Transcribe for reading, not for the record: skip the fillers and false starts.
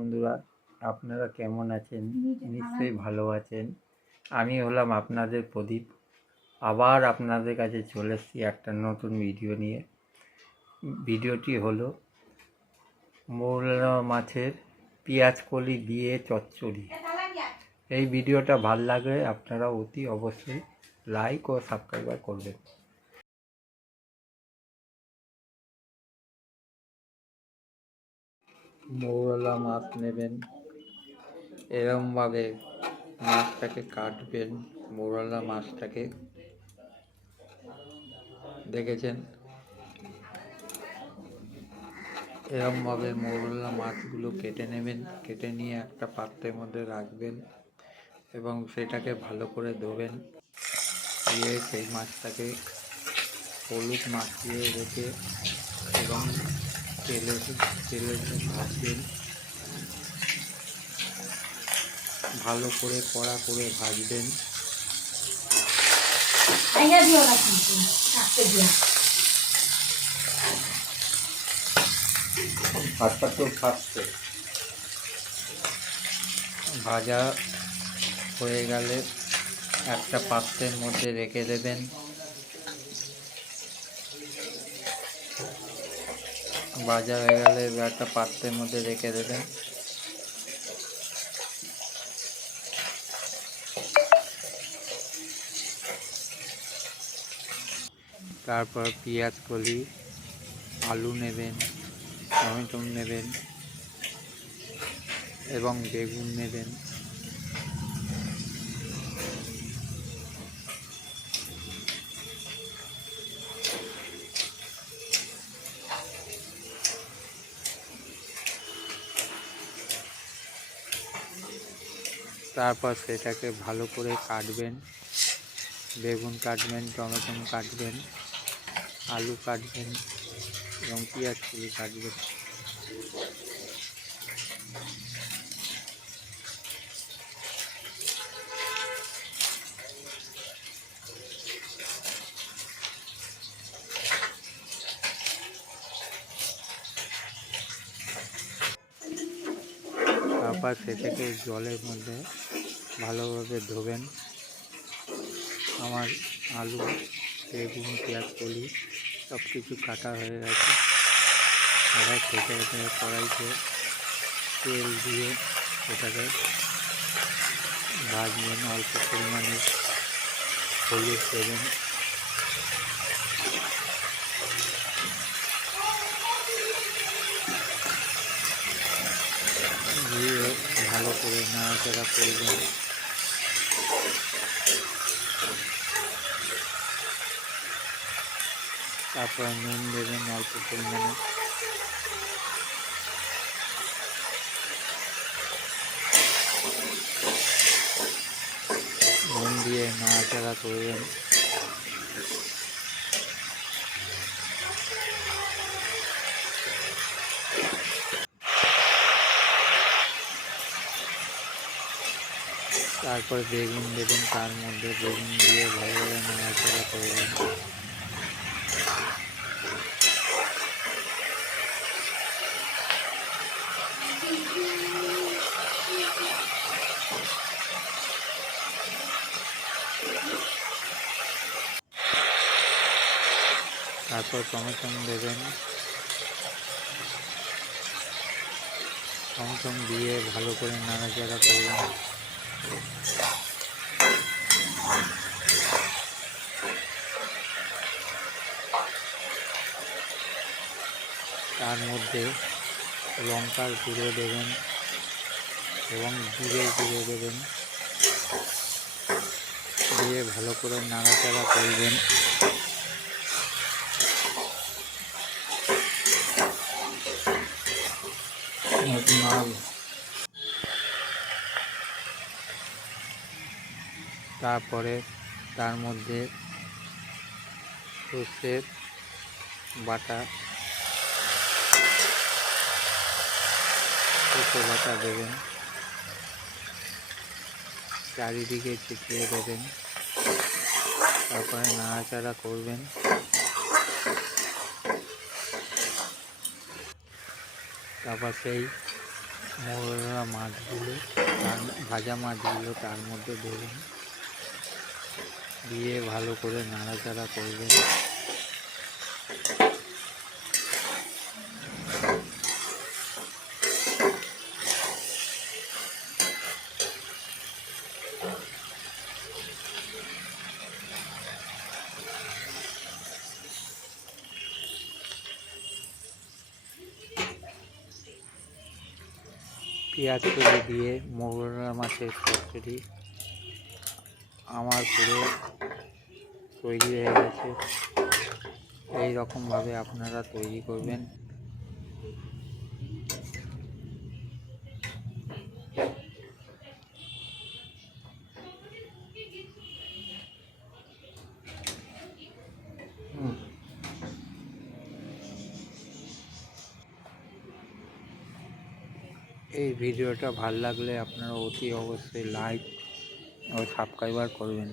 বন্ধুরা, আপনারা কেমন আছেন? নিশ্চয়ই ভালো আছেন। আমি হলাম আপনাদের প্রদীপ। আবার আপনাদের কাছে চলে এসেছি একটা নতুন ভিডিও নিয়ে। ভিডিওটি হলো মৌরলা মাছের পেঁয়াজ কলি দিয়ে চচ্চড়ি। এই ভিডিওটা ভালো লাগলে আপনারা অতি অবশ্যই লাইক ও সাবস্ক্রাইব করবেন। মৌরলা মাছ নেবেন, এরমভাবে মাছটাকে কাটবেন। মৌরলা মাছটাকে দেখেছেন, এরমভাবে মৌরলা মাছগুলো কেটে নেবেন। কেটে নিয়ে একটা পাত্রের মধ্যে রাখবেন এবং সেটাকে ভালো করে ধোবেন। দিয়ে সেই মাছটাকে হলুদ মাখিয়ে রেখে এবং তেলে ভাজবেন। ভালো করে কড়া করে ভাজবেন। ভাজা হয়ে গেলে একটা পাত্রের মধ্যে রেখে দেবেন। ভাজা হয়ে গেলে একটা পাত্রের মধ্যে রেখে দেবেন। তারপর পেঁয়াজ কলি, আলু নেবেন, টমেটো নেবেন এবং বেগুন নেবেন। তারপর সেটাকে ভালো করে কাটবেন। বেগুন কাটবেন, টমেটো কাটবেন, আলু কাটবেন এবং পেঁয়াজ কলি কাটবেন। তারপর সেটাকে জলের মধ্যে ভালোভাবে ধোবেন। আমার আলু, বেগুন, পেঁয়াজ কলি সব কিছু কাটা হয়ে গেছে। আবার সেটাকে কড়াইতে তেল দিয়ে সেটাকে ভাজবেন। অল্প পরিমাণে হলুদ দেবেন। দিয়ে ভালো করে নাড়াচাড়া করবেন। তারপর নুন দেবেন অল্প পরিমাণে। নুন দিয়ে নাড়াচাড়া করবেন। তারপর বেগুন দেবেন, তার মধ্যে বেগুন দিয়ে ভালোভাবে নাড়াচাড়া করবেন। তারপর টমেটো দেবেন। টমেটো দিয়ে ভালো করে নাড়াচাড়া করবেন। তার মধ্যে লঙ্কার গুঁড়ো দেবেন এবং জিরে গুঁড়ো দেবেন। দিয়ে ভালো করে নাড়াচাড়া করবেন। তারপরে তার মধ্যে সর্ষের বাটা দেবেন। চারিদিকে ছিটিয়ে দেবেন। তারপরে নাড়াচাড়া করবেন। তারপর সেই মোরলা মাছগুলো, ভাজা মাছগুলো তার মধ্যে দেবেন, দিয়ে ভালো করে নাড়াচাড়া করবেন। পেঁয়াজ কুচি দিয়ে মোরলা মাছের চচ্চড়ি আমার পুরো তৈরি হয়ে গেছে। এই রকমভাবে আপনারা তৈরি করবেন। এই ভিডিওটা ভালো লাগলে আপনারা অতি অবশ্যই লাইক ও সাবস্ক্রাইব করবেন।